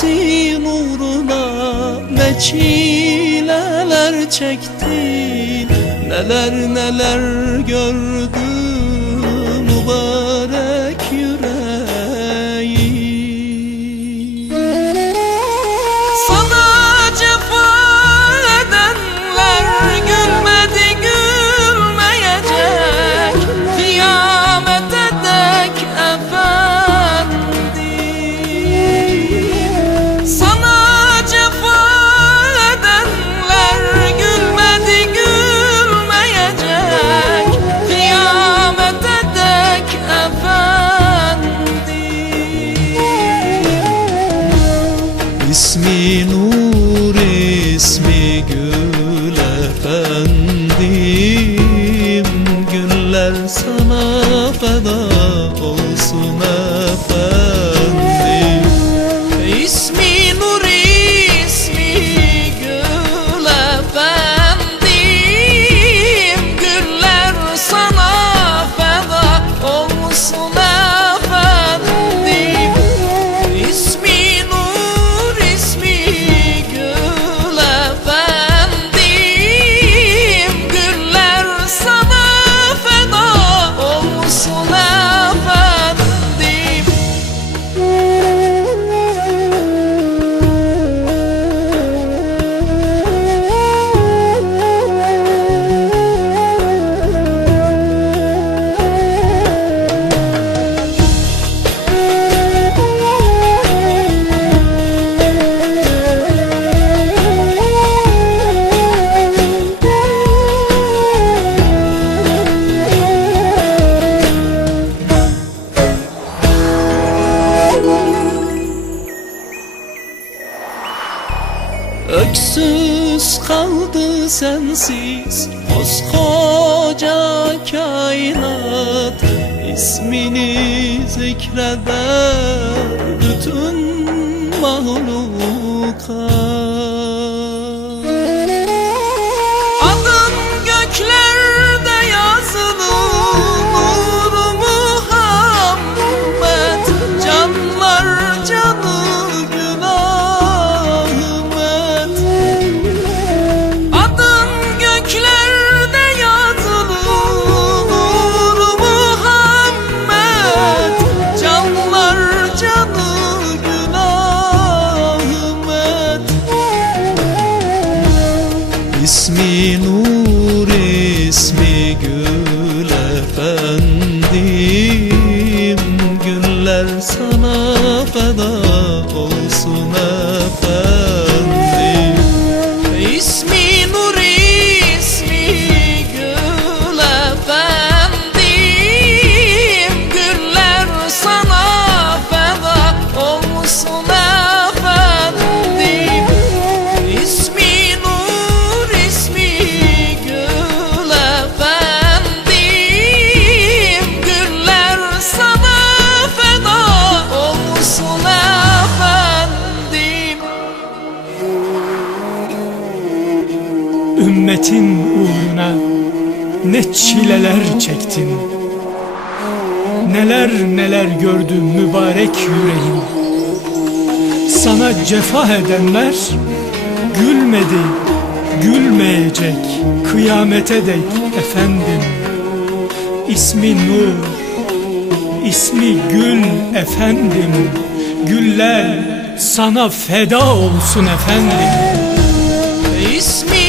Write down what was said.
şemsin uğruna ne çileler çektin Neler neler gördü Güller Öksüz kaldı sensiz koskoca kainat. İsmini zikreder bütün mahlukat İsmi nur ismi gül efendim. Güller sana feda olsun efendim Ümmetin uğruna ne çileler çektin? Neler neler gördü mübarek yüreğim? Sana cefa edenler gülmedi, gülmeyecek Kıyamete dek efendim. İsmi Nur, ismi Gül efendim. Güller sana feda olsun efendim. İsmi